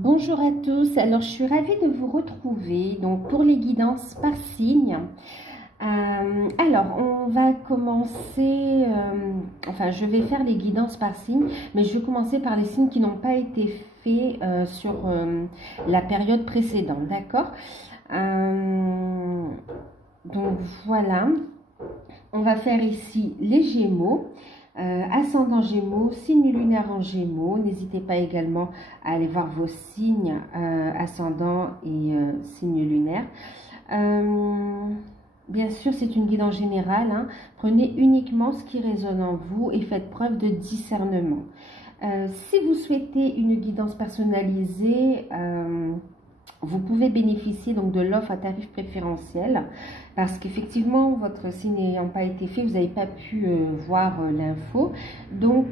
Bonjour à tous, alors je suis ravie de vous retrouver donc pour les guidances par signe. Alors on va commencer, je vais faire les guidances par signe, mais je vais commencer par les signes qui n'ont pas été faits sur la période précédente, d'accord? Donc voilà, on va faire ici les Gémeaux. Ascendant Gémeaux, signe lunaire en Gémeaux. N'hésitez pas également à aller voir vos signes ascendant et signe lunaire. Bien sûr, c'est une guidance générale. Hein. Prenez uniquement ce qui résonne en vous et faites preuve de discernement. Si vous souhaitez une guidance personnalisée, vous pouvez bénéficier donc de l'offre à tarif préférentiel parce qu'effectivement, votre signe n'ayant pas été fait, vous n'avez pas pu voir l'info. Donc,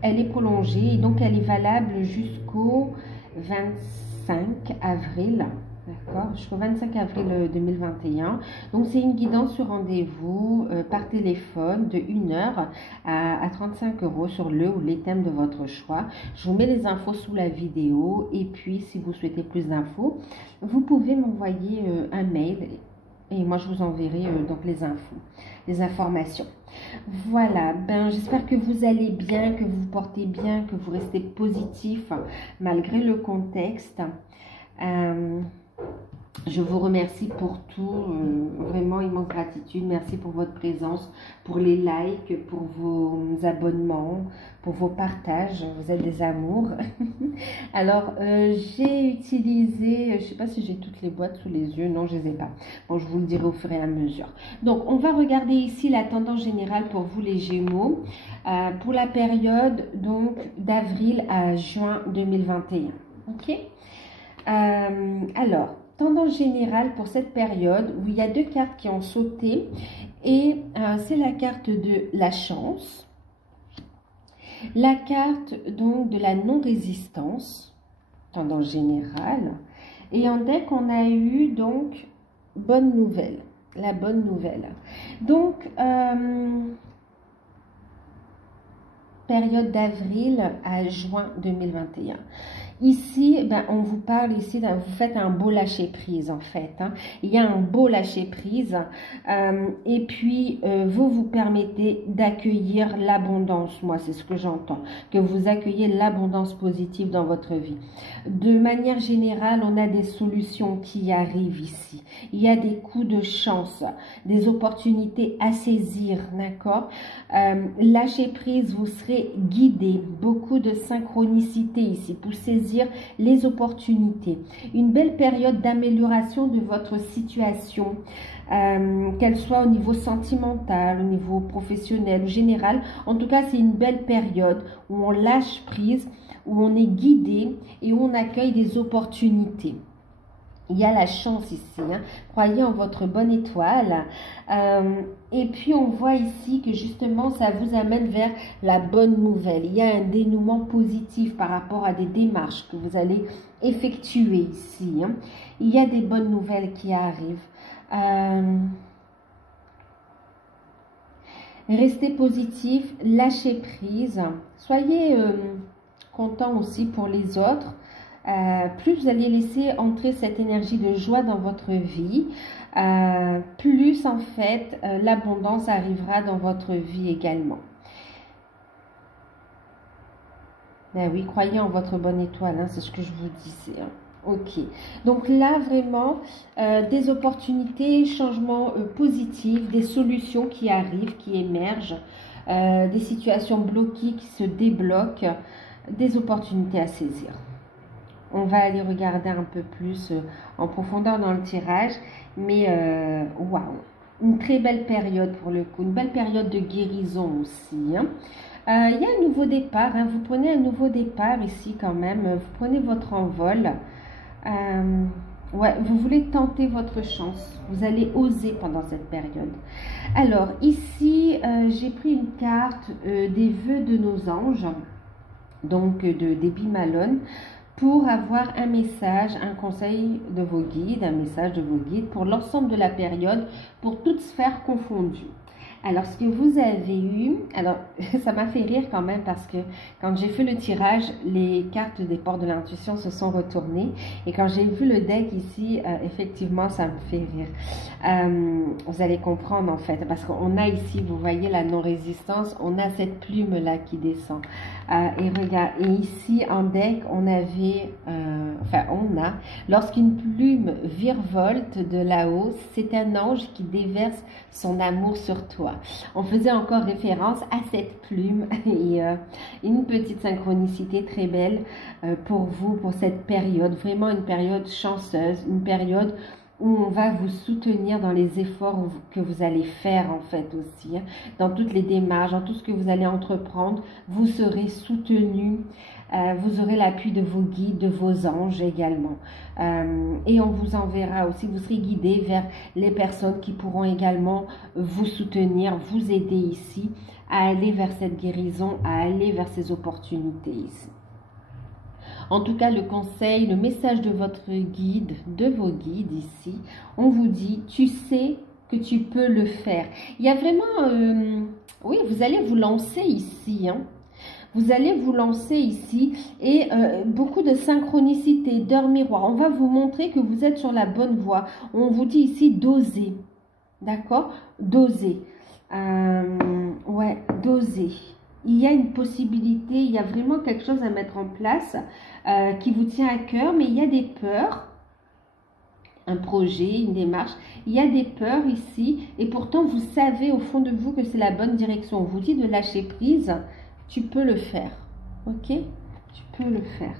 elle est prolongée et donc elle est valable jusqu'au 25 avril. D'accord, jusqu'au 25 avril 2021. Donc, c'est une guidance sur rendez-vous par téléphone de 1 heure à 35 € sur le ou les thèmes de votre choix. Je vous mets les infos sous la vidéo. Et puis, si vous souhaitez plus d'infos, vous pouvez m'envoyer un mail et moi, je vous enverrai donc les infos, les informations. Voilà, j'espère que vous allez bien, que vous vous portez bien, que vous restez positif malgré le contexte. Je vous remercie pour tout, vraiment immense gratitude. Merci pour votre présence, pour les likes, pour vos abonnements, pour vos partages. Vous êtes des amours. Alors, j'ai utilisé, je ne sais pas si j'ai toutes les boîtes sous les yeux. Non, je ne les ai pas. Bon, je vous le dirai au fur et à mesure. Donc, on va regarder ici la tendance générale pour vous les Gémeaux. Pour la période donc d'avril à juin 2021. Ok. Alors, tendance générale pour cette période où il y a deux cartes qui ont sauté et c'est la carte de la chance, la carte donc de la non-résistance, tendance générale, et en deck on a eu donc bonne nouvelle, la bonne nouvelle. Donc, période d'avril à juin 2021. Ici, on vous parle ici, vous faites un beau lâcher prise en fait. Hein. Il y a un beau lâcher prise et puis vous vous permettez d'accueillir l'abondance. Moi, c'est ce que j'entends, que vous accueillez l'abondance positive dans votre vie. De manière générale, on a des solutions qui arrivent ici. Il y a des coups de chance, des opportunités à saisir, d'accord? Lâcher prise, vous serez guidé, beaucoup de synchronicité ici pour saisir les opportunités. Une belle période d'amélioration de votre situation, qu'elle soit au niveau sentimental, au niveau professionnel, ou général. En tout cas, c'est une belle période où on lâche prise, où on est guidé et où on accueille des opportunités. Il y a la chance ici, hein. Croyez en votre bonne étoile. Et puis, on voit ici que justement, ça vous amène vers la bonne nouvelle. Il y a un dénouement positif par rapport à des démarches que vous allez effectuer ici. Hein. Il y a des bonnes nouvelles qui arrivent. Restez positif, lâchez prise. Soyez content aussi pour les autres. Plus vous allez laisser entrer cette énergie de joie dans votre vie, plus en fait l'abondance arrivera dans votre vie également. Ben oui, croyez en votre bonne étoile, hein, c'est ce que je vous disais. Hein. Ok, donc là vraiment des opportunités, changements positifs, des solutions qui arrivent, qui émergent, des situations bloquées qui se débloquent, des opportunités à saisir. On va aller regarder un peu plus en profondeur dans le tirage. Mais waouh, une très belle période pour le coup. Une belle période de guérison aussi. Hein. Il y a un nouveau départ. Hein. Vous prenez un nouveau départ ici quand même. Vous prenez votre envol. Ouais, vous voulez tenter votre chance. Vous allez oser pendant cette période. Alors ici, j'ai pris une carte des vœux de nos anges. Donc de Debbie Malone. Pour avoir un message, un conseil de vos guides, un message de vos guides pour l'ensemble de la période, pour toute sphère confondue. Alors, ce que vous avez eu, alors ça m'a fait rire quand même parce que quand j'ai fait le tirage, les cartes des portes de l'intuition se sont retournées. Et quand j'ai vu le deck ici, effectivement, ça me fait rire. Vous allez comprendre en fait, parce qu'on a ici, vous voyez la non-résistance, on a cette plume-là qui descend. Et regarde, et ici en deck, on avait, lorsqu'une plume virevolte de là-haut, c'est un ange qui déverse son amour sur toi. On faisait encore référence à cette plume et une petite synchronicité très belle pour vous, pour cette période, vraiment une période chanceuse, une période où on va vous soutenir dans les efforts que vous allez faire en fait aussi, hein. Dans toutes les démarches, dans tout ce que vous allez entreprendre, vous serez soutenu, vous aurez l'appui de vos guides, de vos anges également. Et on vous enverra aussi, vous serez guidé vers les personnes qui pourront également vous soutenir, vous aider ici à aller vers cette guérison, à aller vers ces opportunités ici. En tout cas, le conseil, le message de votre guide, de vos guides ici, on vous dit, tu sais que tu peux le faire. Il y a vraiment, oui, vous allez vous lancer ici, hein. Vous allez vous lancer ici et beaucoup de synchronicité, d'heures miroirs. On va vous montrer que vous êtes sur la bonne voie. On vous dit ici d'oser, d'accord? D'oser. Ouais, d'oser. Il y a une possibilité, il y a vraiment quelque chose à mettre en place qui vous tient à cœur, mais il y a des peurs, un projet, une démarche, il y a des peurs ici, et pourtant vous savez au fond de vous que c'est la bonne direction. On vous dit de lâcher prise, tu peux le faire, ok? Tu peux le faire.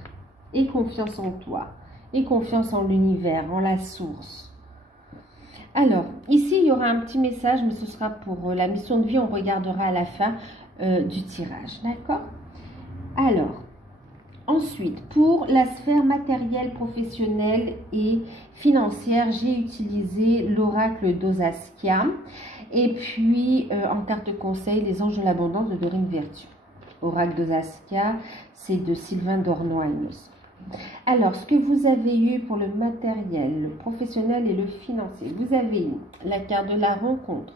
Et confiance en toi, et confiance en l'univers, en la source. Alors, ici, il y aura un petit message, mais ce sera pour la mission de vie, on regardera à la fin du tirage, d'accord? Alors, ensuite, pour la sphère matérielle, professionnelle et financière, j'ai utilisé l'oracle d'Osaskia. Et puis, en carte de conseil, les anges de l'abondance de Dorine Virtue. Oracle d'Osaskia, c'est de Sylvain Dornoy. Alors, ce que vous avez eu pour le matériel, le professionnel et le financier, vous avez eu la carte de la rencontre,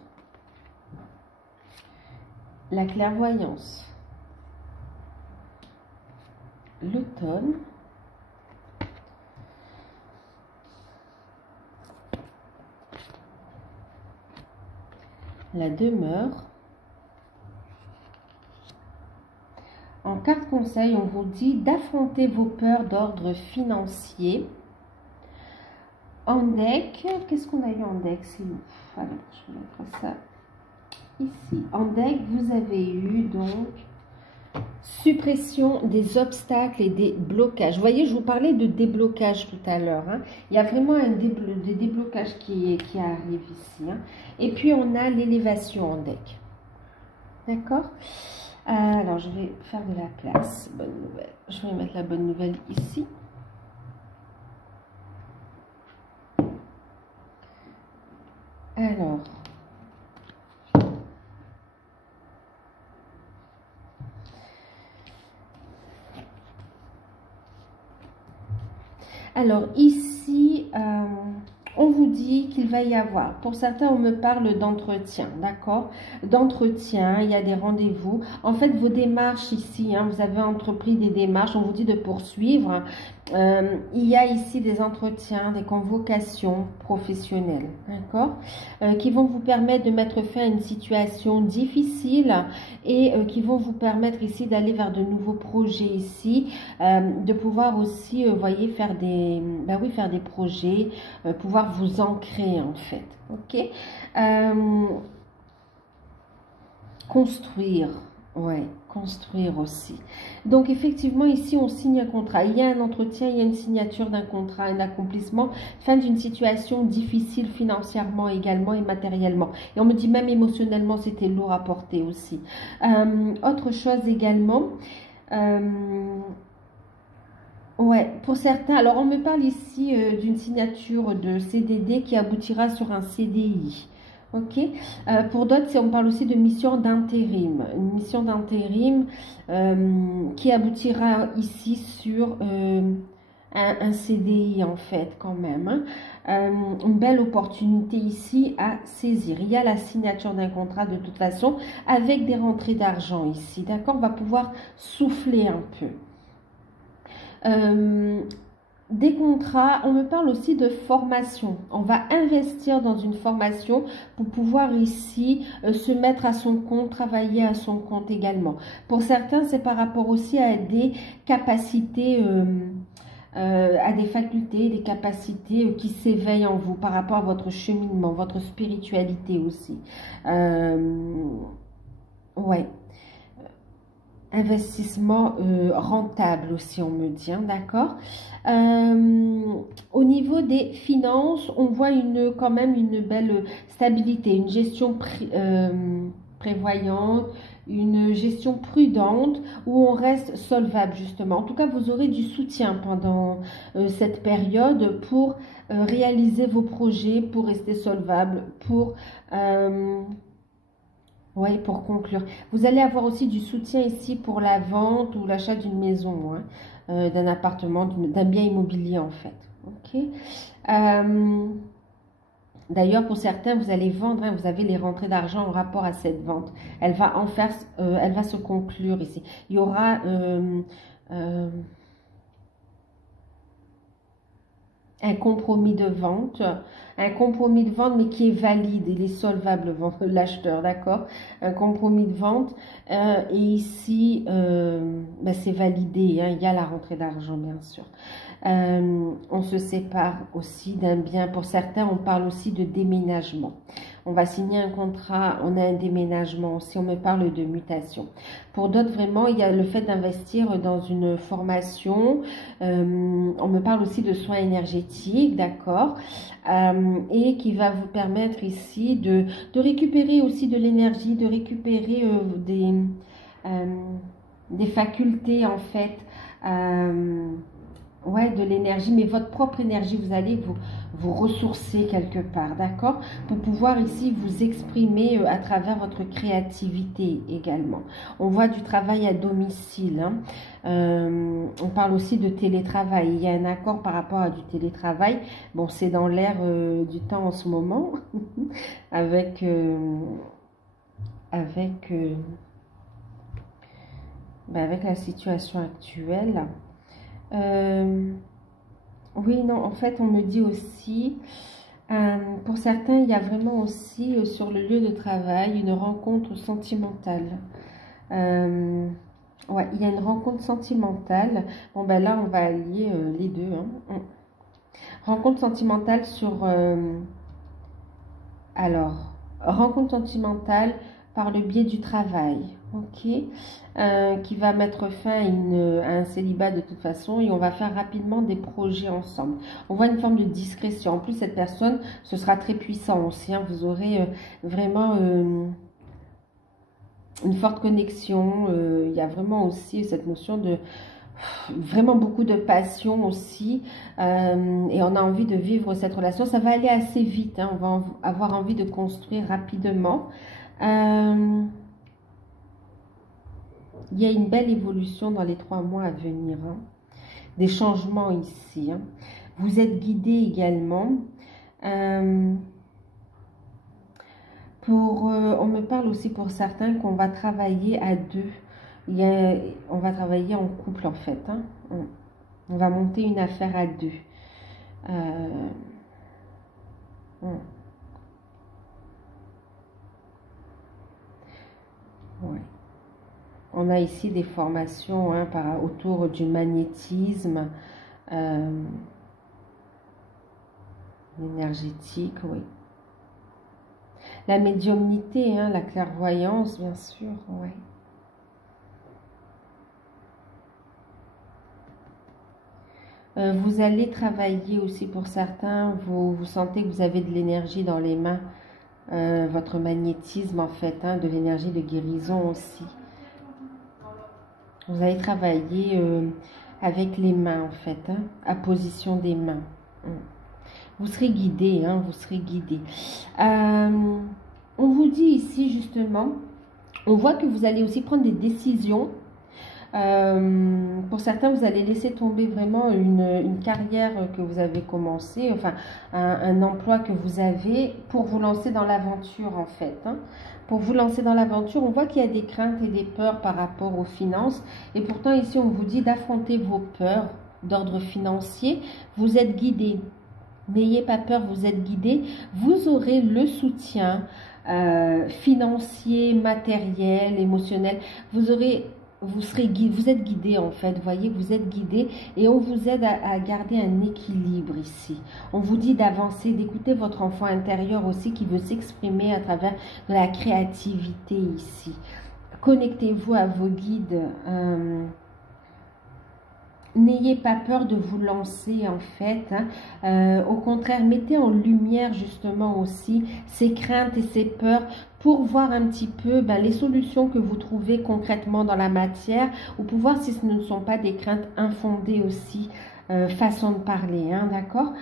la clairvoyance, l'automne, la demeure. En carte conseil, on vous dit d'affronter vos peurs d'ordre financier. En deck, qu'est-ce qu'on a eu en deck? C'est où? Alors, je vais mettre ça ici. En deck, vous avez eu donc suppression des obstacles et des blocages. Vous voyez, je vous parlais de déblocage tout à l'heure, hein. Il y a vraiment des déblocages qui arrivent ici, hein. Et puis, on a l'élévation en deck. D'accord? Alors, je vais faire de la place. Bonne nouvelle. Je vais mettre la bonne nouvelle ici. Alors ici, on vous dit qu'il va y avoir, pour certains on me parle d'entretien, d'accord? D'entretien, il y a des rendez-vous. En fait, vos démarches ici, hein, vous avez entrepris des démarches, on vous dit de poursuivre. Il y a ici des entretiens, des convocations professionnelles, d'accord? Qui vont vous permettre de mettre fin à une situation difficile et qui vont vous permettre ici d'aller vers de nouveaux projets ici, de pouvoir aussi, voyez, faire des, faire des projets, pouvoir vous ancrer en fait, ok? Construire, ouais, construire aussi. Donc effectivement ici on signe un contrat, il y a un entretien, il y a une signature d'un contrat, un accomplissement, fin d'une situation difficile financièrement également et matériellement. Et on me dit même émotionnellement c'était lourd à porter aussi. Autre chose également, ouais, pour certains, alors on me parle ici d'une signature de CDD qui aboutira sur un CDI. Ok, pour d'autres, on parle aussi de mission d'intérim, une mission d'intérim qui aboutira ici sur un CDI en fait quand même. Hein. Une belle opportunité ici à saisir. Il y a la signature d'un contrat de toute façon avec des rentrées d'argent ici. D'accord? On va pouvoir souffler un peu. Des contrats, on me parle aussi de formation. On va investir dans une formation pour pouvoir ici se mettre à son compte, travailler à son compte également. Pour certains, c'est par rapport aussi à des capacités, à des facultés, des capacités qui s'éveillent en vous par rapport à votre cheminement, votre spiritualité aussi. Ouais. Investissement rentable aussi, on me dit, hein, d'accord. Au niveau des finances, on voit quand même une belle stabilité, une gestion prévoyante, une gestion prudente où on reste solvable justement. En tout cas, vous aurez du soutien pendant cette période pour réaliser vos projets, pour rester solvable, oui, pour conclure. Vous allez avoir aussi du soutien ici pour la vente ou l'achat d'une maison, hein, d'un appartement, d'un bien immobilier en fait. Ok. D'ailleurs, pour certains, vous allez vendre, hein, vous avez les rentrées d'argent en rapport à cette vente. Elle va se conclure ici. Il y aura un compromis de vente, mais qui est valide, il est solvable, l'acheteur, d'accord? Un compromis de vente, et ici, c'est validé, hein, il y a la rentrée d'argent, bien sûr. On se sépare aussi d'un bien. Pour certains, on parle aussi de déménagement. On va signer un contrat, on a un déménagement aussi, on me parle de mutation. Pour d'autres, vraiment, il y a le fait d'investir dans une formation. On me parle aussi de soins énergétiques, d'accord, et qui va vous permettre ici de récupérer aussi de l'énergie, de récupérer des facultés en fait. Ouais, de l'énergie, mais votre propre énergie, vous allez vous ressourcer quelque part, d'accord? Pour pouvoir ici vous exprimer à travers votre créativité également. On voit du travail à domicile, hein. On parle aussi de télétravail. Il y a un accord par rapport à du télétravail. Bon, c'est dans l'air du temps en ce moment, avec la situation actuelle. Oui, non, en fait, on me dit aussi, pour certains, il y a vraiment aussi sur le lieu de travail une rencontre sentimentale. Ouais, il y a une rencontre sentimentale. Bon, ben là, on va allier les deux. Hein. Rencontre sentimentale alors, rencontre sentimentale par le biais du travail, ok, qui va mettre fin à un célibat de toute façon et on va faire rapidement des projets ensemble. On voit une forme de discrétion. En plus, cette personne, ce sera très puissant aussi, hein. Vous aurez vraiment une forte connexion. Il y a vraiment aussi cette notion de vraiment beaucoup de passion aussi, et on a envie de vivre cette relation. Ça va aller assez vite, hein. On va avoir envie de construire rapidement. Il y a une belle évolution dans les 3 mois à venir, hein. Des changements ici, hein. Vous êtes guidé également. On me parle aussi pour certains qu'on va travailler à deux. On va travailler en couple en fait, hein. On va monter une affaire à deux. Ouais. On a ici des formations, hein, autour du magnétisme, énergétique, oui. La médiumnité, hein, la clairvoyance, bien sûr, oui. Vous allez travailler aussi pour certains, vous sentez que vous avez de l'énergie dans les mains, votre magnétisme en fait, hein, de l'énergie de guérison aussi. Vous allez travailler avec les mains en fait, hein, à position des mains. Vous serez guidé, hein, vous serez guidé. On vous dit ici justement, on voit que vous allez aussi prendre des décisions Pour certains, vous allez laisser tomber vraiment une carrière que vous avez commencé, enfin un emploi que vous avez pour vous lancer dans l'aventure en fait. Hein. Pour vous lancer dans l'aventure, on voit qu'il y a des craintes et des peurs par rapport aux finances. Et pourtant ici, on vous dit d'affronter vos peurs d'ordre financier. Vous êtes guidé. N'ayez pas peur, vous êtes guidé. Vous aurez le soutien financier, matériel, émotionnel. Vous êtes guidé en fait, voyez, vous êtes guidé et on vous aide à garder un équilibre ici. On vous dit d'avancer, d'écouter votre enfant intérieur aussi qui veut s'exprimer à travers de la créativité ici. Connectez-vous à vos guides. N'ayez pas peur de vous lancer en fait. Hein. Au contraire, mettez en lumière justement aussi ces craintes et ces peurs pour voir un petit peu les solutions que vous trouvez concrètement dans la matière ou pour voir si ce ne sont pas des craintes infondées aussi, façon de parler, hein, d'accord.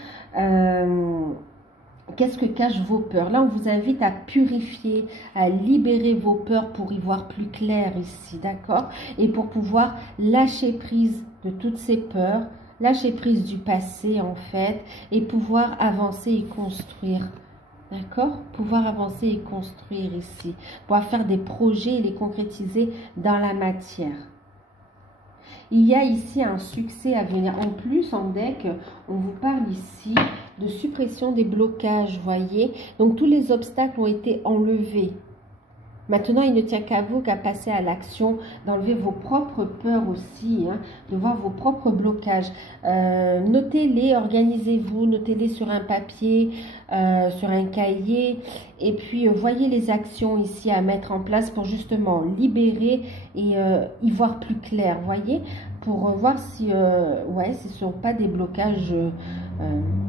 Qu'est-ce que cachent vos peurs? Là, on vous invite à purifier, à libérer vos peurs pour y voir plus clair ici, d'accord? Et pour pouvoir lâcher prise de toutes ces peurs, lâcher prise du passé en fait, et pouvoir avancer et construire. D'accord? Pouvoir avancer et construire ici. Pouvoir faire des projets et les concrétiser dans la matière. Il y a ici un succès à venir. En plus, en deck, on vous parle ici de suppression des blocages, voyez. Donc, tous les obstacles ont été enlevés. Maintenant, il ne tient qu'à vous qu'à passer à l'action, d'enlever vos propres peurs aussi, hein, de voir vos propres blocages. Notez-les, organisez-vous, notez-les sur un papier, sur un cahier, et puis voyez les actions ici à mettre en place pour justement libérer et y voir plus clair, voyez, pour voir si, ouais, ce ne sont pas des blocages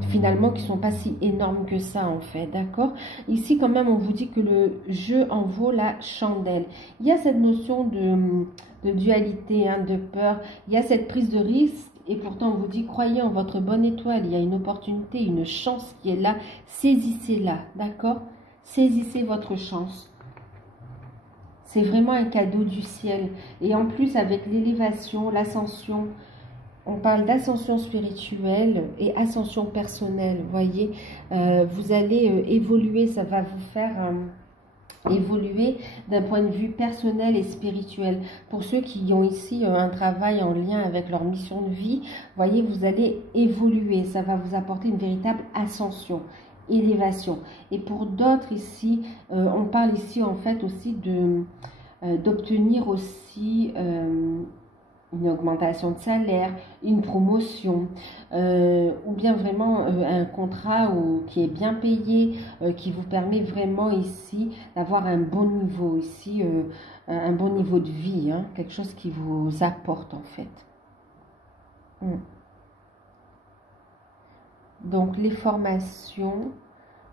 finalement qui ne sont pas si énormes que ça en fait, d'accord. Ici quand même on vous dit que le jeu en vaut la chandelle. Il y a cette notion de dualité, hein, de peur, il y a cette prise de risque et pourtant on vous dit croyez en votre bonne étoile, il y a une opportunité, une chance qui est là, saisissez-la, d'accord. Saisissez votre chance. C'est vraiment un cadeau du ciel. Et en plus, avec l'élévation, l'ascension, on parle d'ascension spirituelle et ascension personnelle. Voyez, vous allez évoluer, ça va vous faire évoluer d'un point de vue personnel et spirituel. Pour ceux qui ont ici un travail en lien avec leur mission de vie, voyez, vous allez évoluer. Ça va vous apporter une véritable ascension. Élévation. Et pour d'autres ici, on parle ici en fait aussi d'obtenir aussi une augmentation de salaire, une promotion, ou bien vraiment un contrat qui est bien payé, qui vous permet vraiment ici d'avoir un bon niveau ici, un bon niveau de vie, hein, quelque chose qui vous apporte en fait. Donc, les formations,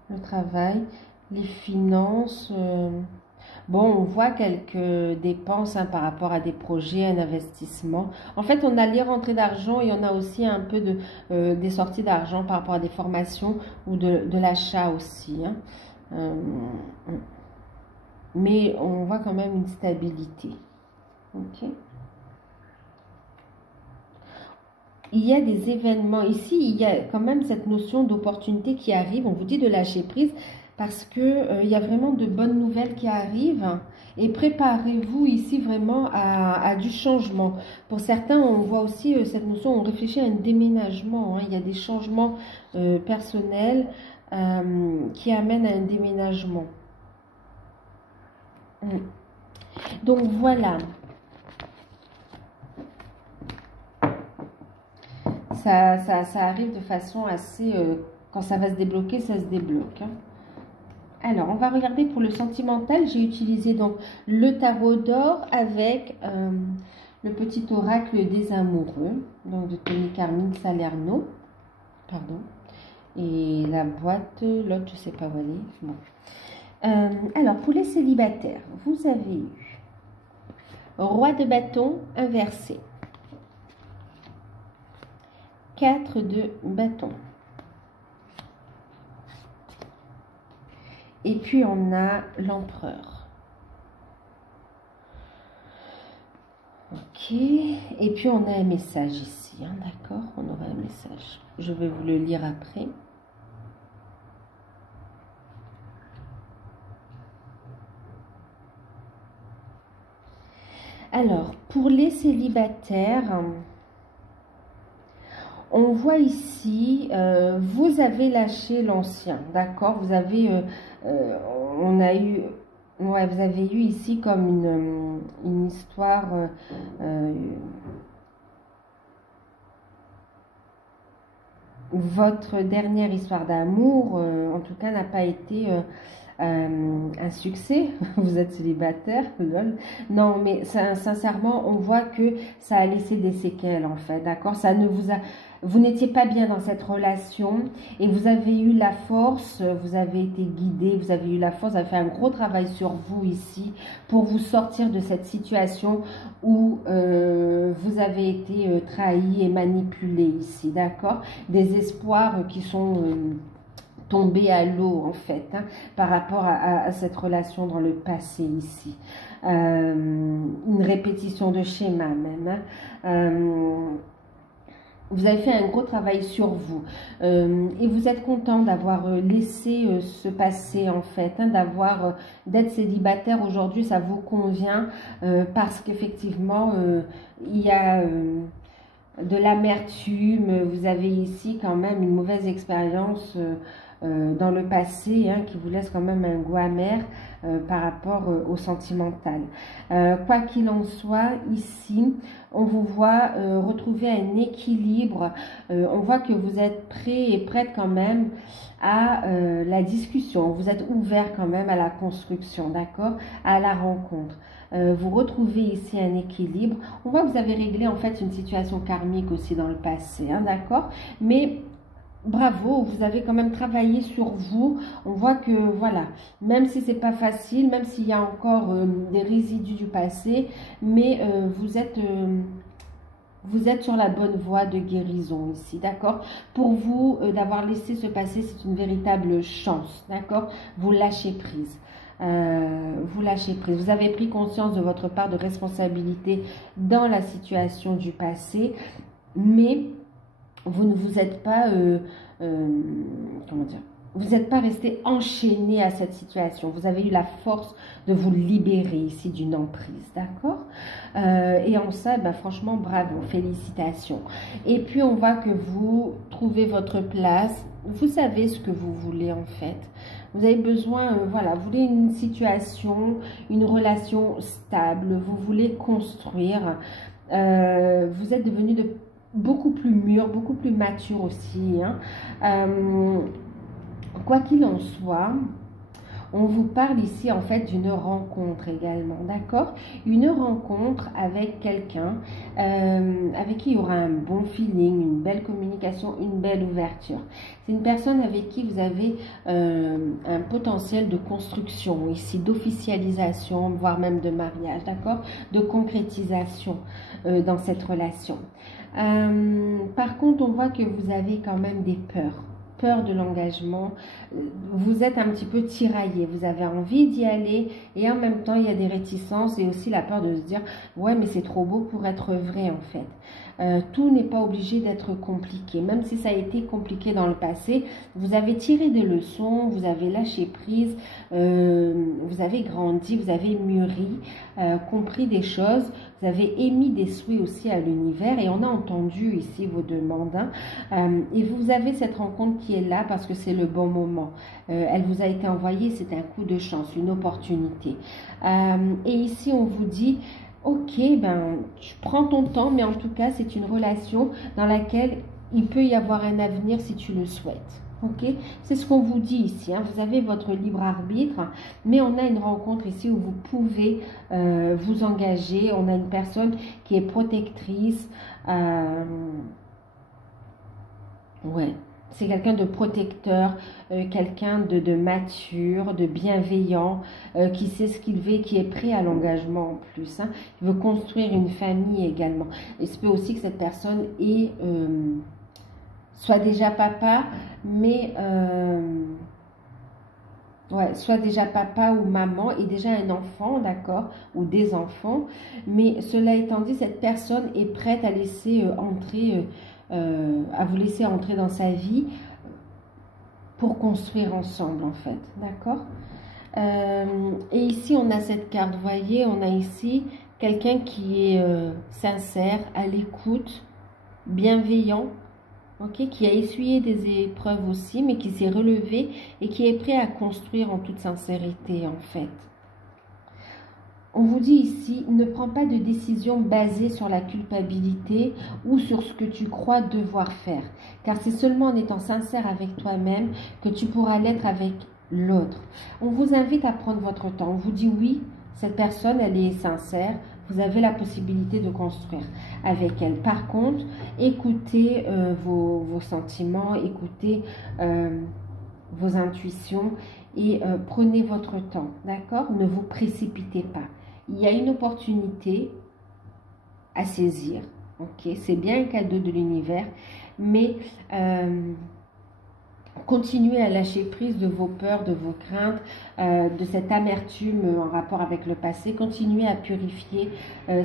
le travail, les finances. Bon, on voit quelques dépenses hein, par rapport à des projets, un investissement. En fait, on a les rentrées d'argent et on a aussi un peu des sorties d'argent par rapport à des formations ou de l'achat aussi. Hein. Mais on voit quand même une stabilité. Ok. Il y a des événements, ici il y a quand même cette notion d'opportunité qui arrive, on vous dit de lâcher prise parce que il y a vraiment de bonnes nouvelles qui arrivent et préparez-vous ici vraiment à du changement. Pour certains, on voit aussi cette notion, on réfléchit à un déménagement, hein. Il y a des changements personnels qui amènent à un déménagement. Donc voilà. Ça arrive de façon assez... quand ça va se débloquer, ça se débloque. Hein. Alors, on va regarder pour le sentimental. J'ai utilisé donc le tarot d'or avec le petit oracle des amoureux, donc de Tony Carmine Salerno. Pardon. Et la boîte, l'autre, je ne sais pas où elle est. Bon. Alors, pour les célibataires, vous avez eu Roi de bâton inversé. 4 de bâton. Et puis on a l'empereur. Ok, et puis on a un message ici, hein, d'accord? On aura un message. Je vais vous le lire après. Alors, pour les célibataires, on voit ici, vous avez lâché l'ancien, d'accord? Vous avez, on a eu, ouais, vous avez eu ici comme une histoire, votre dernière histoire d'amour, en tout cas, n'a pas été un succès. Vous êtes célibataire, lol. Non, mais sincèrement, on voit que ça a laissé des séquelles, en fait, d'accord? Ça ne vous a... Vous n'étiez pas bien dans cette relation et vous avez eu la force, vous avez été guidé, vous avez eu la force, vous avez fait un gros travail sur vous ici pour vous sortir de cette situation où vous avez été trahi et manipulé ici, d'accord? Des espoirs qui sont tombés à l'eau en fait, hein, par rapport à cette relation dans le passé ici. Une répétition de schéma même. Hein. Vous avez fait un gros travail sur vous et vous êtes content d'avoir laissé se passer en fait, hein, d'être célibataire aujourd'hui, ça vous convient parce qu'effectivement il y a de l'amertume, vous avez ici quand même une mauvaise expérience dans le passé hein, qui vous laisse quand même un goût amer par rapport au sentimental. Quoi qu'il en soit, ici, on vous voit retrouver un équilibre. On voit que vous êtes prêt et prête quand même à la discussion. Vous êtes ouvert quand même à la construction, d'accord? À la rencontre. Vous retrouvez ici un équilibre. On voit que vous avez réglé en fait une situation karmique aussi dans le passé, hein, d'accord? Mais bravo, vous avez quand même travaillé sur vous. On voit que voilà, même si c'est pas facile, même s'il y a encore des résidus du passé, mais vous êtes sur la bonne voie de guérison ici, d'accord? Pour vous, d'avoir laissé se passer, c'est une véritable chance, d'accord? Vous lâchez prise. Vous lâchez prise. Vous avez pris conscience de votre part de responsabilité dans la situation du passé, mais vous ne vous êtes pas, comment dire, vous n'êtes pas resté enchaîné à cette situation. Vous avez eu la force de vous libérer ici d'une emprise, d'accord? Et en ça, ben, franchement, bravo, félicitations. Et puis, on voit que vous trouvez votre place. Vous savez ce que vous voulez en fait. Vous avez besoin, voilà, vous voulez une situation, une relation stable. Vous voulez construire. Vous êtes devenu beaucoup plus mûr, beaucoup plus mature aussi. Hein. Quoi qu'il en soit, on vous parle ici en fait d'une rencontre également, d'accord? Une rencontre avec quelqu'un avec qui il y aura un bon feeling, une belle communication, une belle ouverture. C'est une personne avec qui vous avez un potentiel de construction ici, d'officialisation, voire même de mariage, d'accord? De concrétisation dans cette relation. Par contre, on voit que vous avez quand même des peurs. Peur de l'engagement, vous êtes un petit peu tiraillé, vous avez envie d'y aller et en même temps il y a des réticences et aussi la peur de se dire ouais mais c'est trop beau pour être vrai en fait. Tout n'est pas obligé d'être compliqué, même si ça a été compliqué dans le passé, vous avez tiré des leçons, vous avez lâché prise, vous avez grandi, vous avez mûri, compris des choses, vous avez émis des souhaits aussi à l'univers et on a entendu ici vos demandes hein, et vous avez cette rencontre qui est là parce que c'est le bon moment. Elle vous a été envoyée, c'est un coup de chance, une opportunité. Et ici on vous dit ok, ben, tu prends ton temps, mais en tout cas, c'est une relation dans laquelle il peut y avoir un avenir si tu le souhaites. Ok, c'est ce qu'on vous dit ici. Hein. Vous avez votre libre arbitre, mais on a une rencontre ici où vous pouvez vous engager. On a une personne qui est protectrice. Ouais. C'est quelqu'un de protecteur, quelqu'un de mature, de bienveillant, qui sait ce qu'il veut et qui est prêt à l'engagement en plus. Hein. Il veut construire une famille également. Il se peut aussi que cette personne soit déjà papa, mais Ouais, soit déjà papa ou maman et déjà un enfant, d'accord, ou des enfants. Mais cela étant dit, cette personne est prête à laisser entrer, à vous laisser entrer dans sa vie pour construire ensemble, en fait, d'accord? Et ici, on a cette carte, vous voyez, on a ici quelqu'un qui est sincère, à l'écoute, bienveillant, ok, qui a essuyé des épreuves aussi, mais qui s'est relevé et qui est prêt à construire en toute sincérité, en fait. On vous dit ici, ne prends pas de décision basée sur la culpabilité ou sur ce que tu crois devoir faire, car c'est seulement en étant sincère avec toi-même que tu pourras l'être avec l'autre. On vous invite à prendre votre temps. On vous dit oui, cette personne, elle est sincère. Vous avez la possibilité de construire avec elle. Par contre, écoutez vos sentiments, écoutez vos intuitions et prenez votre temps, d'accord? Ne vous précipitez pas. Il y a une opportunité à saisir, ok? C'est bien un cadeau de l'univers, mais continuez à lâcher prise de vos peurs, de vos craintes, de cette amertume en rapport avec le passé. Continuez à purifier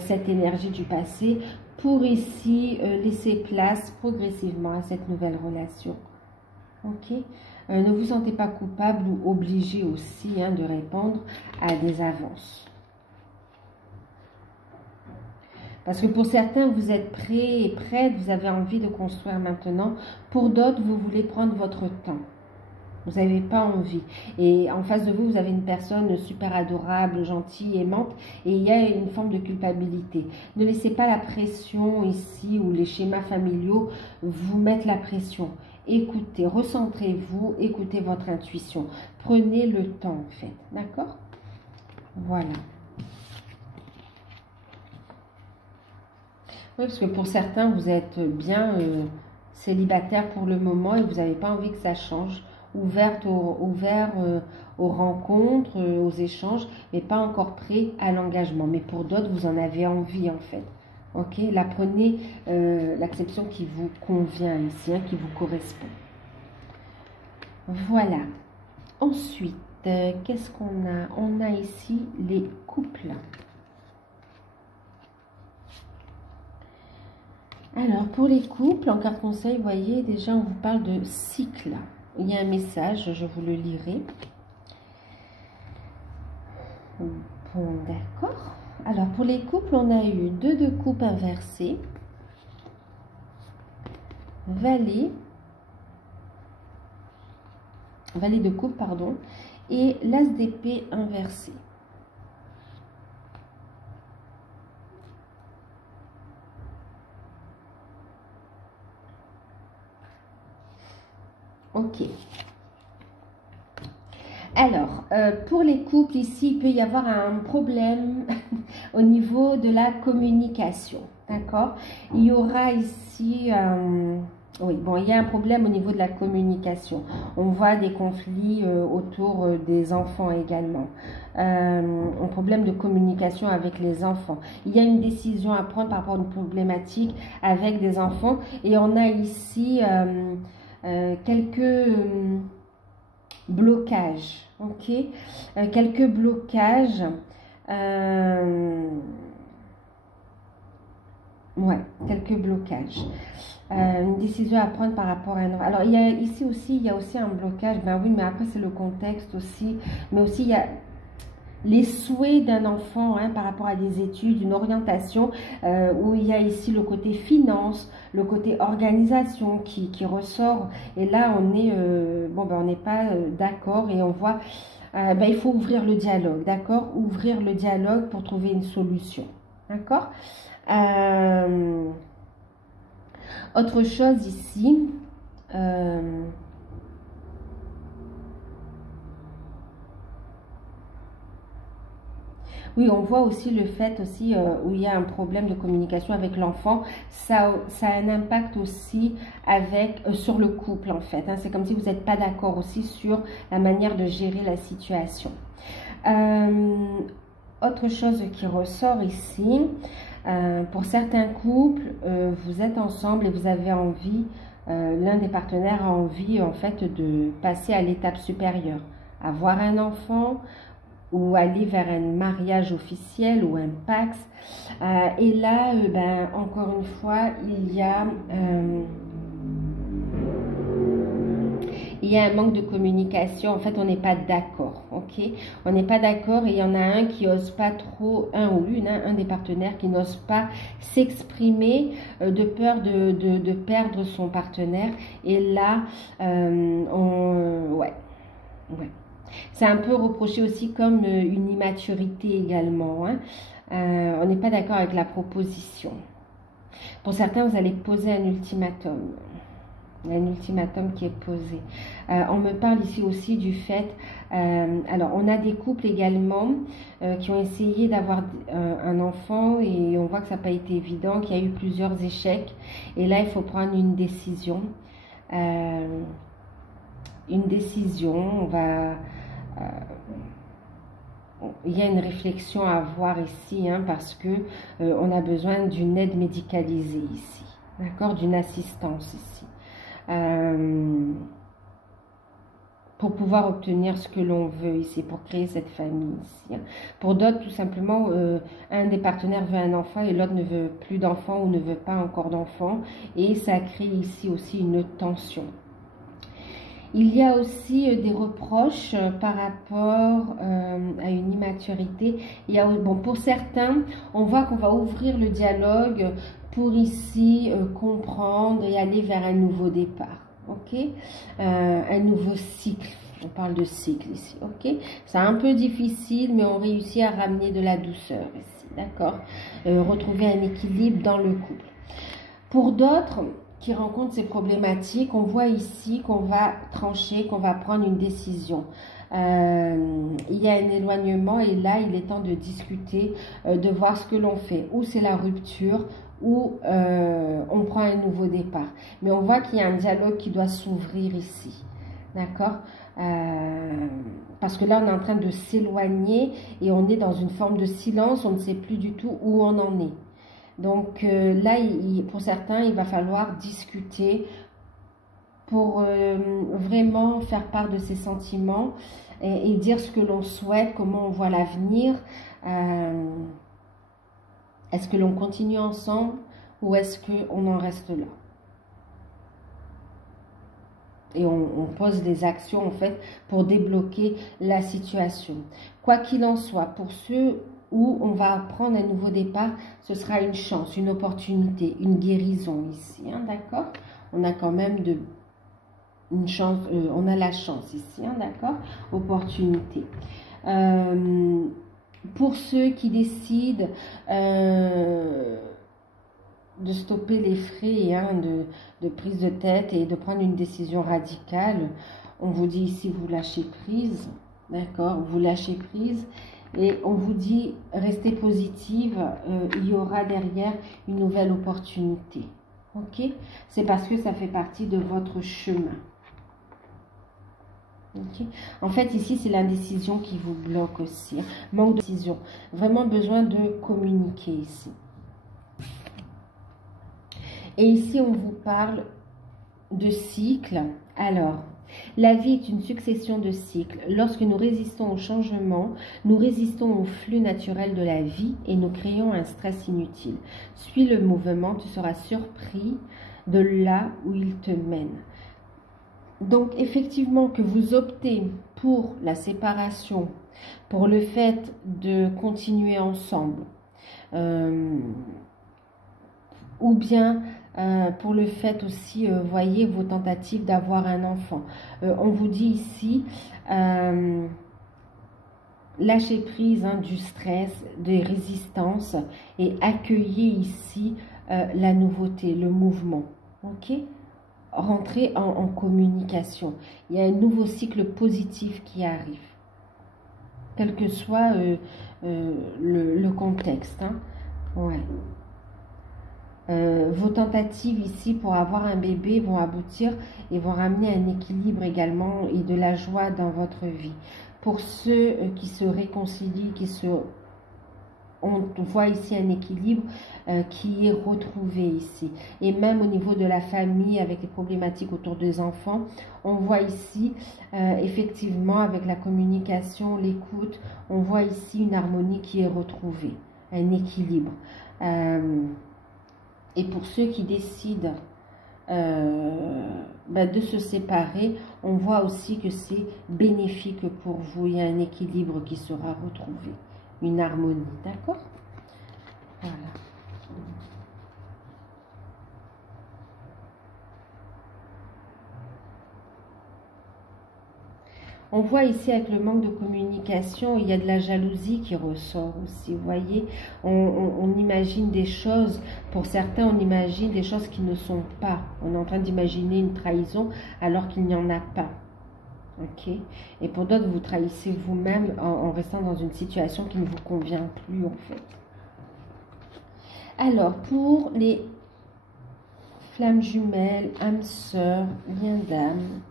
cette énergie du passé pour ici laisser place progressivement à cette nouvelle relation. Ok? Ne vous sentez pas coupable ou obligé aussi de répondre à des avances. Parce que pour certains, vous êtes prêts et prêtes, vous avez envie de construire maintenant. Pour d'autres, vous voulez prendre votre temps. Vous n'avez pas envie. Et en face de vous, vous avez une personne super adorable, gentille, aimante. Et il y a une forme de culpabilité. Ne laissez pas la pression ici ou les schémas familiaux vous mettre la pression. Écoutez, recentrez-vous, écoutez votre intuition. Prenez le temps en fait. D'accord? Voilà. Oui, parce que pour certains, vous êtes bien célibataire pour le moment et vous n'avez pas envie que ça change. Ouvert aux rencontres, aux échanges, mais pas encore prêt à l'engagement. Mais pour d'autres, vous en avez envie en fait. Ok, là prenez l'acception qui vous convient ici, qui vous correspond. Voilà. Ensuite, qu'est-ce qu'on a? On a ici les couples. Alors, pour les couples, en carte conseil, vous voyez, déjà, on vous parle de cycle. Il y a un message, je vous le lirai. Bon, d'accord. Alors, pour les couples, on a eu 2 de coupe inversés, valet de coupe, pardon, et l'as d'épée inversé. Ok. Alors, pour les couples ici, il peut y avoir un problème au niveau de la communication. D'accord? Il y aura ici... oui, bon, il y a un problème au niveau de la communication. On voit des conflits autour des enfants également. Un problème de communication avec les enfants. Il y a une décision à prendre par rapport à une problématique avec des enfants. Et on a ici quelques blocages. Ok, quelques blocages. Ouais, quelques blocages. Une décision à prendre par rapport à un enfant. Alors, il y a ici aussi, il y a aussi un blocage. Ben oui, mais après, c'est le contexte aussi. Mais aussi, il y a les souhaits d'un enfant par rapport à des études, une orientation, où il y a ici le côté finance, le côté organisation qui ressort. Et là, on est, on n'est pas d'accord et on voit, il faut ouvrir le dialogue, d'accord? Ouvrir le dialogue pour trouver une solution, d'accord? Autre chose ici, oui, on voit aussi le fait aussi où il y a un problème de communication avec l'enfant, ça a un impact aussi avec, sur le couple en fait. C'est comme si vous n'êtes pas d'accord aussi sur la manière de gérer la situation. Autre chose qui ressort ici, pour certains couples, vous êtes ensemble et vous avez envie, l'un des partenaires a envie en fait de passer à l'étape supérieure. avoir un enfant ou aller vers un mariage officiel ou un Pax. Et là, ben, encore une fois, il y a un manque de communication. En fait, on n'est pas d'accord, ok? On n'est pas d'accord et il y en a un qui n'ose pas trop, un ou une, hein, un des partenaires qui n'ose pas s'exprimer de peur de perdre son partenaire. Et là, ouais. C'est un peu reproché aussi comme une immaturité également, hein. On n'est pas d'accord avec la proposition. Pour certains, vous allez poser un ultimatum. Il y a un ultimatum qui est posé. On me parle ici aussi du fait, alors on a des couples également qui ont essayé d'avoir un enfant et on voit que ça n'a pas été évident, qu'il y a eu plusieurs échecs. Et là, il faut prendre une décision. On va... il y a une réflexion à avoir ici, hein, parce que on a besoin d'une aide médicalisée ici, d'accord, d'une assistance ici. Pour pouvoir obtenir ce que l'on veut ici, pour créer cette famille ici, hein. Pour d'autres, tout simplement, un des partenaires veut un enfant et l'autre ne veut plus d'enfant ou ne veut pas encore d'enfant. Et ça crée ici aussi une tension. Il y a aussi des reproches par rapport à une immaturité. Il y a, bon, pour certains, on voit qu'on va ouvrir le dialogue pour ici comprendre et aller vers un nouveau départ, ok, un nouveau cycle. On parle de cycle ici, ok. C'est un peu difficile, mais on réussit à ramener de la douceur ici, d'accord. Retrouver un équilibre dans le couple. Pour d'autres qui rencontrent ces problématiques, on voit ici qu'on va trancher, qu'on va prendre une décision. Il y a un éloignement et là, il est temps de discuter, de voir ce que l'on fait. Ou c'est la rupture, ou on prend un nouveau départ. Mais on voit qu'il y a un dialogue qui doit s'ouvrir ici. D'accord, parce que là, on est en train de s'éloigner et on est dans une forme de silence. On ne sait plus du tout où on en est. Donc là, pour certains, il va falloir discuter pour vraiment faire part de ses sentiments et dire ce que l'on souhaite, comment on voit l'avenir. Est-ce que l'on continue ensemble ou est-ce qu'on en reste là? Et on pose des actions en fait pour débloquer la situation. Quoi qu'il en soit, pour ceux où on va prendre un nouveau départ, ce sera une chance, une opportunité, une guérison ici, hein, d'accord? On a quand même une chance, on a la chance ici, hein, d'accord? Opportunité. Pour ceux qui décident de stopper les frais, hein, de prise de tête et de prendre une décision radicale, on vous dit ici, vous lâchez prise, d'accord? Vous lâchez prise. Et on vous dit, restez positive, il y aura derrière une nouvelle opportunité. Ok? C'est parce que ça fait partie de votre chemin. Ok? En fait, ici, c'est l'indécision qui vous bloque aussi. Hein. Manque de décision. Vraiment besoin de communiquer ici. Et ici, on vous parle de cycle. Alors, la vie est une succession de cycles. Lorsque nous résistons au changement, nous résistons au flux naturel de la vie et nous créons un stress inutile. Suis le mouvement, tu seras surpris de là où il te mène. Donc, effectivement, que vous optez pour la séparation, pour le fait de continuer ensemble, ou bien pour le fait aussi, voyez, vos tentatives d'avoir un enfant. On vous dit ici, lâchez prise, hein, du stress, des résistances et accueillez ici la nouveauté, le mouvement. Ok? Rentrez en communication. Il y a un nouveau cycle positif qui arrive. Quel que soit le contexte. Hein. Ouais. Vos tentatives ici pour avoir un bébé vont aboutir et vont ramener un équilibre également et de la joie dans votre vie. Pour ceux qui se réconcilient, qui se on voit ici un équilibre qui est retrouvé ici. Et même au niveau de la famille, avec les problématiques autour des enfants, on voit ici, effectivement, avec la communication, l'écoute, on voit ici une harmonie qui est retrouvée, un équilibre. Et pour ceux qui décident de se séparer, on voit aussi que c'est bénéfique pour vous. Il y a un équilibre qui sera retrouvé, une harmonie, d'accord? Voilà. On voit ici avec le manque de communication, il y a de la jalousie qui ressort aussi, vous voyez. On imagine des choses, pour certains on imagine des choses qui ne sont pas. On est en train d'imaginer une trahison alors qu'il n'y en a pas. Ok. Et pour d'autres, vous trahissez vous-même en restant dans une situation qui ne vous convient plus en fait. Alors, pour les flammes jumelles, âmes sœurs, lien d'âme,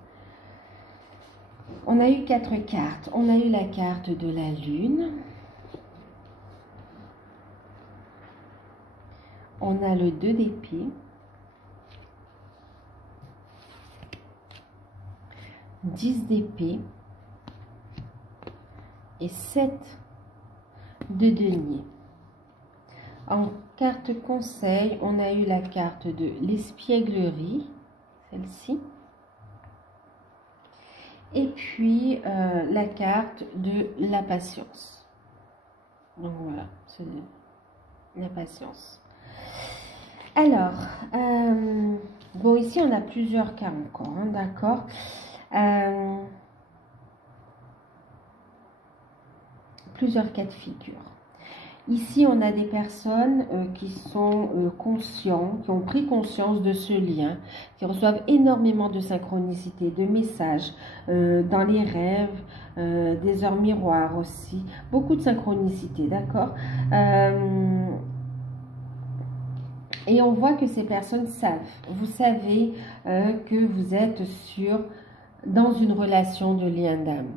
on a eu 4 cartes. On a eu la carte de la lune. On a le 2 d'épée. 10 d'épée. Et 7 de denier. En carte conseil, on a eu la carte de l'espièglerie, celle-ci. Et puis la carte de la patience. Donc voilà, c'est la patience. Alors, bon, ici on a plusieurs cas encore, hein, d'accord. Plusieurs cas de figure. Ici, on a des personnes qui sont conscients, qui ont pris conscience de ce lien, qui reçoivent énormément de synchronicité, de messages dans les rêves, des heures miroirs aussi. Beaucoup de synchronicité, d'accord? Et on voit que ces personnes savent. Vous savez que vous êtes dans une relation de lien d'âme.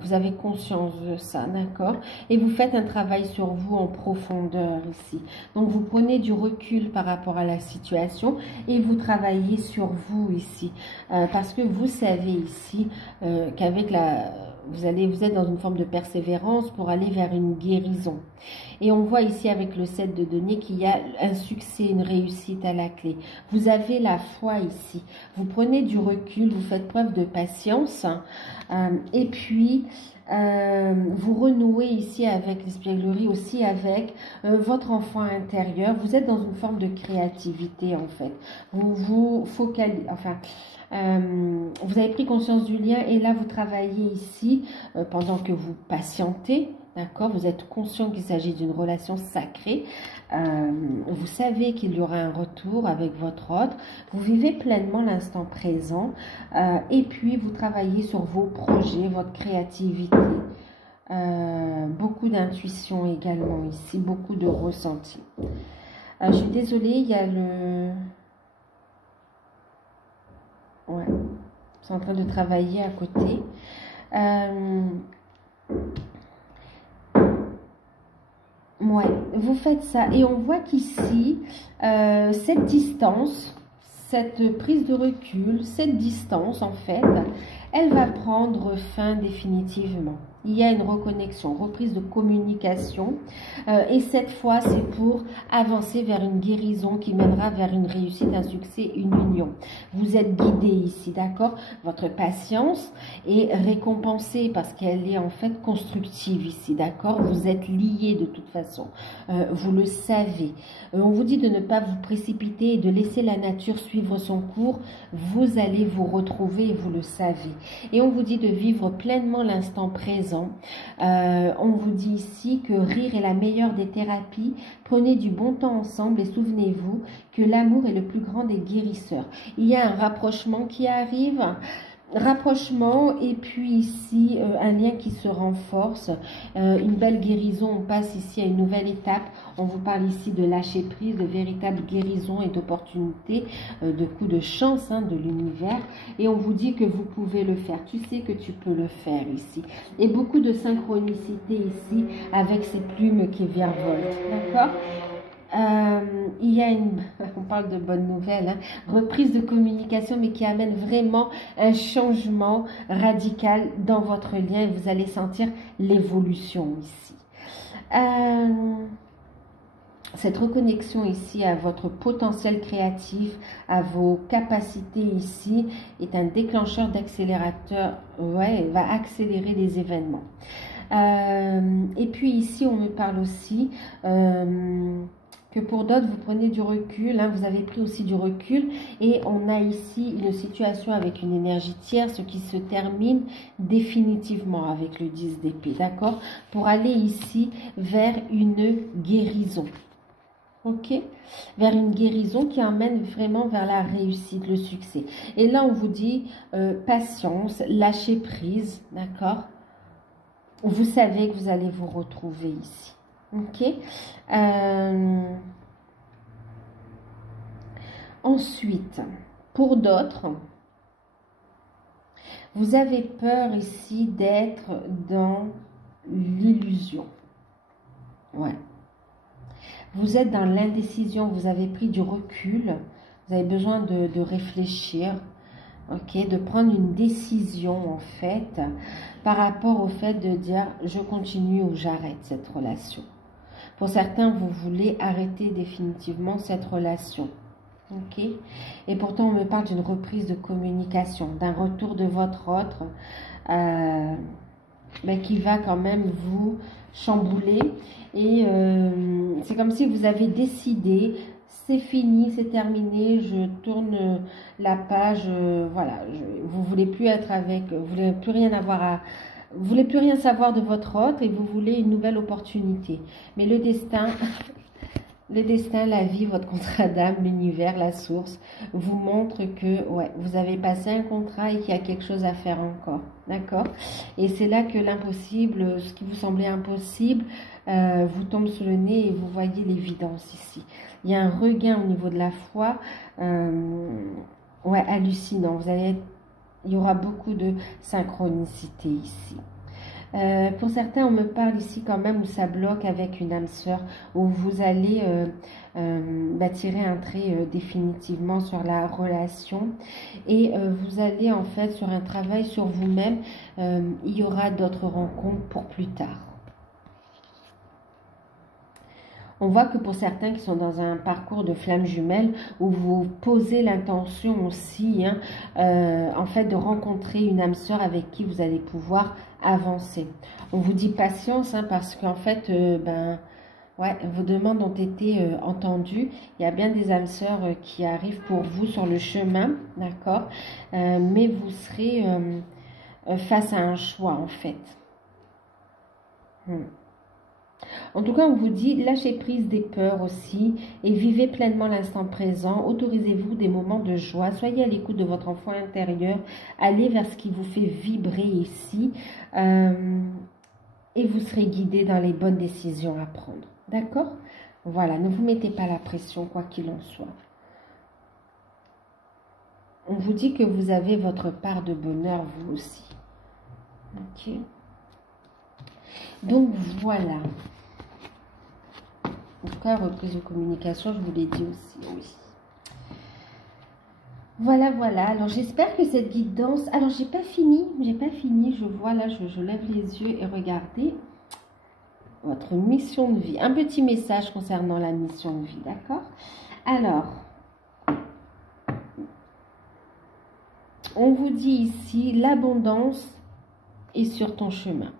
Vous avez conscience de ça, d'accord? Et vous faites un travail sur vous en profondeur ici. Donc, vous prenez du recul par rapport à la situation et vous travaillez sur vous ici. Parce que vous savez ici qu'avec vous êtes dans une forme de persévérance pour aller vers une guérison. Et on voit ici avec le 7 de denier qu'il y a un succès, une réussite à la clé. Vous avez la foi ici. Vous prenez du recul, vous faites preuve de patience. Et puis, vous renouez ici avec l'espièglerie, aussi avec votre enfant intérieur. Vous êtes dans une forme de créativité en fait. Vous vous focalisez, enfin, vous avez pris conscience du lien et là vous travaillez ici pendant que vous patientez. D'accord, vous êtes conscient qu'il s'agit d'une relation sacrée. Vous savez qu'il y aura un retour avec votre autre. Vous vivez pleinement l'instant présent. Et puis, vous travaillez sur vos projets, votre créativité. Beaucoup d'intuition également ici, beaucoup de ressenti. Je suis désolée, il y a le... Ouais, c'est en train de travailler à côté. Ouais, vous faites ça et on voit qu'ici, cette distance, cette prise de recul, cette distance en fait, elle va prendre fin définitivement. Il y a une reconnexion, reprise de communication et cette fois c'est pour avancer vers une guérison qui mènera vers une réussite, un succès, une union. Vous êtes guidé ici, d'accord? Votre patience est récompensée parce qu'elle est en fait constructive ici, d'accord? Vous êtes liés de toute façon, vous le savez. On vous dit de ne pas vous précipiter et de laisser la nature suivre son cours. Vous allez vous retrouver et vous le savez. Et on vous dit de vivre pleinement l'instant présent. On vous dit ici que rire est la meilleure des thérapies. Prenez du bon temps ensemble et souvenez-vous que l'amour est le plus grand des guérisseurs. Il y a un rapprochement qui arrive. rapprochement et puis ici un lien qui se renforce, une belle guérison. On passe ici à une nouvelle étape. On vous parle ici de lâcher prise, de véritable guérison et d'opportunité, de coups de chance de l'univers, et on vous dit que vous pouvez le faire. Tu sais que tu peux le faire ici, et beaucoup de synchronicité ici avec ces plumes qui virevoltent, d'accord. Il y a on parle de bonnes nouvelles, reprise de communication, mais qui amène vraiment un changement radical dans votre lien, et vous allez sentir l'évolution ici. Cette reconnexion ici à votre potentiel créatif, à vos capacités ici, est un déclencheur d'accélérateur, va accélérer les événements. Et puis ici, on me parle aussi que pour d'autres, vous prenez du recul, vous avez pris aussi du recul, et on a ici une situation avec une énergie tierce qui se termine définitivement avec le 10 d'épée, d'accord, pour aller ici vers une guérison, ok, vers une guérison qui emmène vraiment vers la réussite, le succès. Et là, on vous dit patience, lâcher prise, d'accord, vous savez que vous allez vous retrouver ici. Ok. Ensuite, pour d'autres, vous avez peur ici d'être dans l'illusion. Ouais. Vous êtes dans l'indécision, vous avez pris du recul, vous avez besoin de réfléchir, ok, de prendre une décision en fait, par rapport au fait de dire je continue ou j'arrête cette relation. Pour certains, vous voulez arrêter définitivement cette relation. Ok. Et pourtant, on me parle d'une reprise de communication, d'un retour de votre autre qui va quand même vous chambouler. Et c'est comme si vous avez décidé, c'est fini, c'est terminé, je tourne la page, voilà, vous voulez plus être avec, vous voulez plus rien avoir à... Vous voulez plus rien savoir de votre autre et vous voulez une nouvelle opportunité. Mais le destin, la vie, votre contrat d'âme, l'univers, la source, vous montre que vous avez passé un contrat et qu'il y a quelque chose à faire encore. D'accord? Et c'est là que l'impossible, ce qui vous semblait impossible, vous tombe sous le nez et vous voyez l'évidence ici. Il y a un regain au niveau de la foi, hallucinant. Il y aura beaucoup de synchronicité ici. Pour certains, on me parle ici quand même où ça bloque avec une âme sœur, où vous allez tirer un trait définitivement sur la relation, et vous allez en fait sur un travail sur vous-même. Il y aura d'autres rencontres pour plus tard. On voit que pour certains qui sont dans un parcours de flamme jumelle, où vous posez l'intention aussi, en fait, de rencontrer une âme sœur avec qui vous allez pouvoir avancer. On vous dit patience, parce qu'en fait, vos demandes ont été entendues. Il y a bien des âmes sœurs qui arrivent pour vous sur le chemin, d'accord, mais vous serez face à un choix, en fait. En tout cas, on vous dit, lâchez prise des peurs aussi et vivez pleinement l'instant présent. Autorisez-vous des moments de joie. Soyez à l'écoute de votre enfant intérieur. Allez vers ce qui vous fait vibrer ici et vous serez guidé dans les bonnes décisions à prendre. D'accord? Voilà, ne vous mettez pas la pression, quoi qu'il en soit. On vous dit que vous avez votre part de bonheur, vous aussi. Ok. Donc, voilà. En tout cas, reprise de communication, je vous l'ai dit aussi, oui. Voilà, voilà. Alors, j'espère que cette guidance... Alors, j'ai pas fini. Je vois là, je lève les yeux et regardez votre mission de vie. Un petit message concernant la mission de vie, d'accord? Alors, on vous dit ici, l'abondance est sur ton chemin.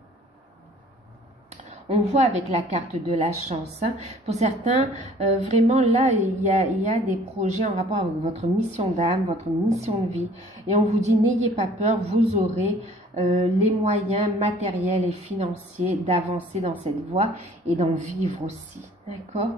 On voit avec la carte de la chance. Pour certains, vraiment là, il y a des projets en rapport avec votre mission d'âme, votre mission de vie. Et on vous dit, n'ayez pas peur, vous aurez les moyens matériels et financiers d'avancer dans cette voie et d'en vivre aussi. D'accord ?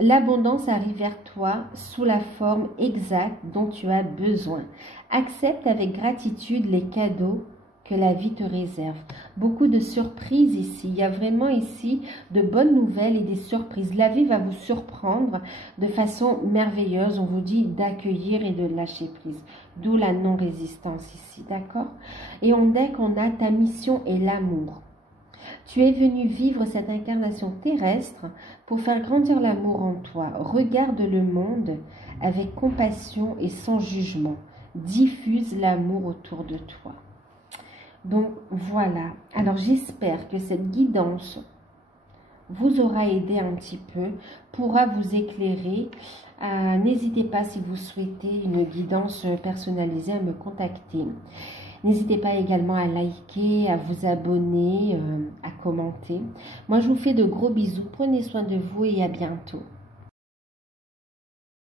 L'abondance arrive vers toi sous la forme exacte dont tu as besoin. Accepte avec gratitude les cadeaux que la vie te réserve. Beaucoup de surprises ici. Il y a vraiment ici de bonnes nouvelles et des surprises. La vie va vous surprendre de façon merveilleuse. On vous dit d'accueillir et de lâcher prise. D'où la non-résistance ici, d'accord? Et on dit qu'on a ta mission et l'amour. Tu es venu vivre cette incarnation terrestre pour faire grandir l'amour en toi. Regarde le monde avec compassion et sans jugement. Diffuse l'amour autour de toi. Donc voilà, alors j'espère que cette guidance vous aura aidé un petit peu, pourra vous éclairer. N'hésitez pas si vous souhaitez une guidance personnalisée à me contacter. N'hésitez pas également à liker, à vous abonner, à commenter. Moi je vous fais de gros bisous, prenez soin de vous et à bientôt.